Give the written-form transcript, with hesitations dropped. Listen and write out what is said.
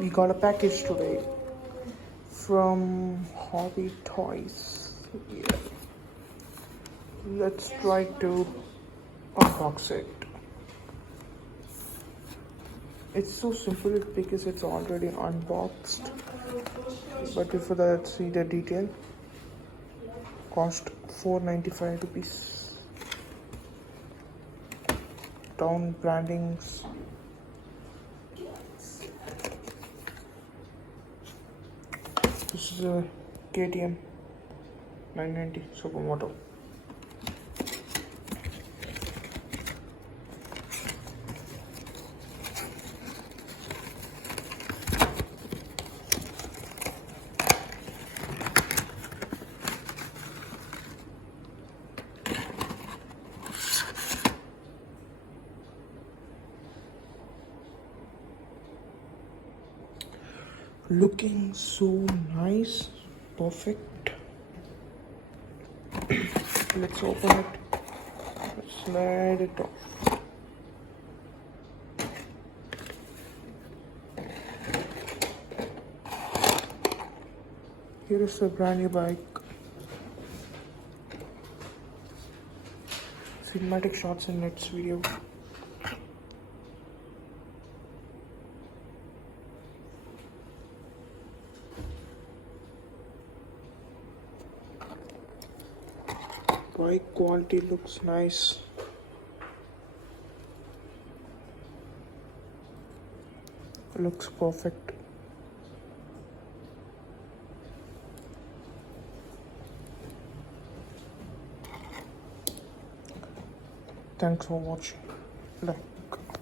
We got a package today from Hobby Toys. Yeah. Let's try to unbox it. It's so simple because it's already unboxed. But before that, let's see the detail. Cost 495 rupees. Down brandings. This is a KTM 990 Supermoto. Looking so nice, perfect. Let's open it. Let's slide it off. Here is a brand new bike. Cinematic shots in its video. Bike quality looks nice. Looks perfect. Thanks for watching. Bye.